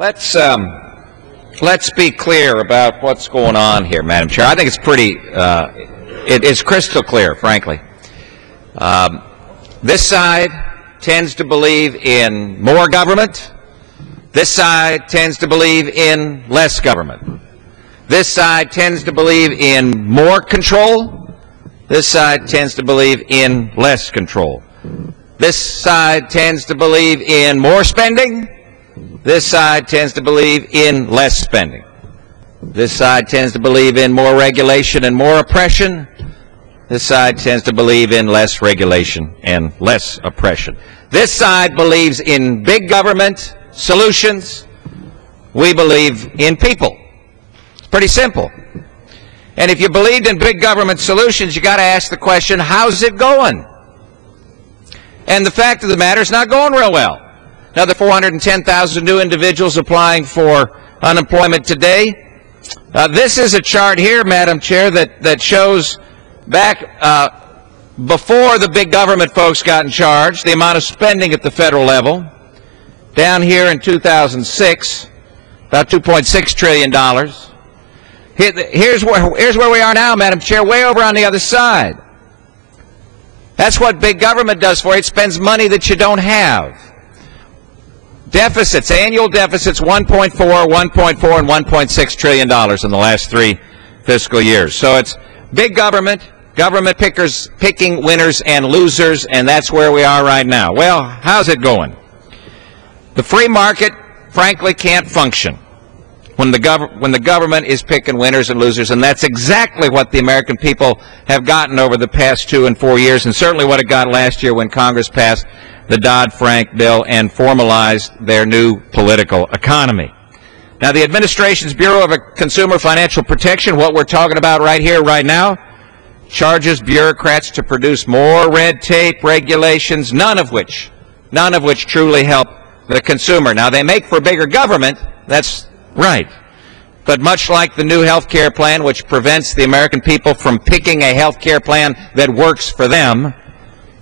Let's be clear about what's going on here, Madam Chair. I think it's it's crystal clear, frankly. This side tends to believe in more government. This side tends to believe in less government. This side tends to believe in more control. This side tends to believe in less control. This side tends to believe in more spending. This side tends to believe in less spending. This side tends to believe in more regulation and more oppression. This side tends to believe in less regulation and less oppression. This side believes in big government solutions. We believe in people. It's pretty simple. And if you believed in big government solutions, you got to ask the question, how's it going? And the fact of the matter is not going real well. Another 410,000 new individuals applying for unemployment today. This is a chart here, Madam Chair, that shows back before the big government folks got in charge, the amount of spending at the federal level. Down here in 2006, about $2.6 trillion. Here's where we are now, Madam Chair, way over on the other side. That's what big government does for you. It spends money that you don't have. Deficits, annual deficits, 1.4, 1.4, and $1.6 trillion in the last 3 fiscal years. So it's big government, government picking winners and losers, and that's where we are right now. Well, how's it going? The free market, frankly, can't function when the government is picking winners and losers, and that's exactly what the American people have gotten over the past 2 and 4 years, and certainly what it got last year when Congress passed the Dodd-Frank bill and formalized their new political economy. Now, the administration's Bureau of Consumer Financial Protection, what we're talking about right here, right now, charges bureaucrats to produce more red tape, regulations, none of which truly help the consumer. Now, they make for bigger government, that's right. But much like the new health care plan, which prevents the American people from picking a health care plan that works for them,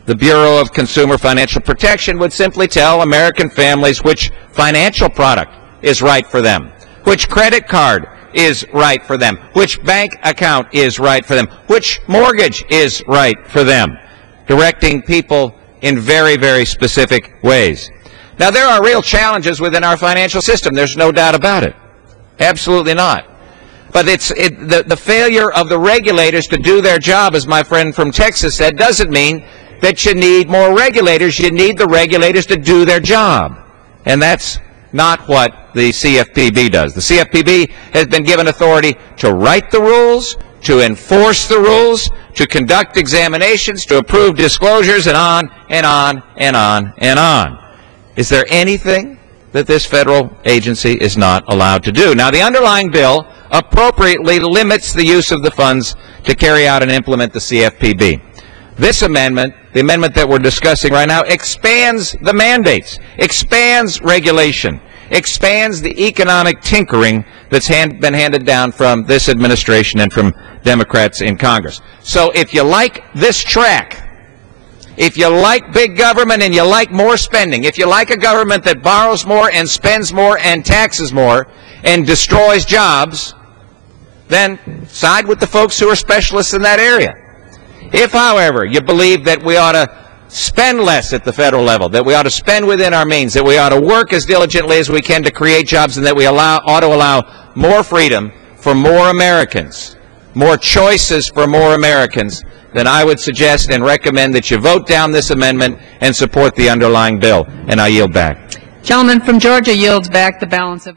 the Bureau of Consumer Financial Protection would simply tell American families which financial product is right for them, which credit card is right for them, which bank account is right for them, which mortgage is right for them, directing people in very, very specific ways. Now, there are real challenges within our financial system. There's no doubt about it. Absolutely not. But the failure of the regulators to do their job, as my friend from Texas said, doesn't mean that you need more regulators. You need the regulators to do their job. And that's not what the CFPB does. The CFPB has been given authority to write the rules, to enforce the rules, to conduct examinations, to approve disclosures, and on and on and on and on. Is there anything that this federal agency is not allowed to do? Now, the underlying bill appropriately limits the use of the funds to carry out and implement the CFPB. This amendment, the amendment that we're discussing right now, expands the mandates, expands regulation, expands the economic tinkering that's been handed down from this administration and from Democrats in Congress. So if you like this track, if you like big government and you like more spending, if you like a government that borrows more and spends more and taxes more and destroys jobs, then side with the folks who are specialists in that area. If, however, you believe that we ought to spend less at the federal level, that we ought to spend within our means, that we ought to work as diligently as we can to create jobs, and that we ought to allow more freedom for more Americans, more choices for more Americans, then I would suggest and recommend that you vote down this amendment and support the underlying bill. And I yield back. Gentleman from Georgia yields back the balance of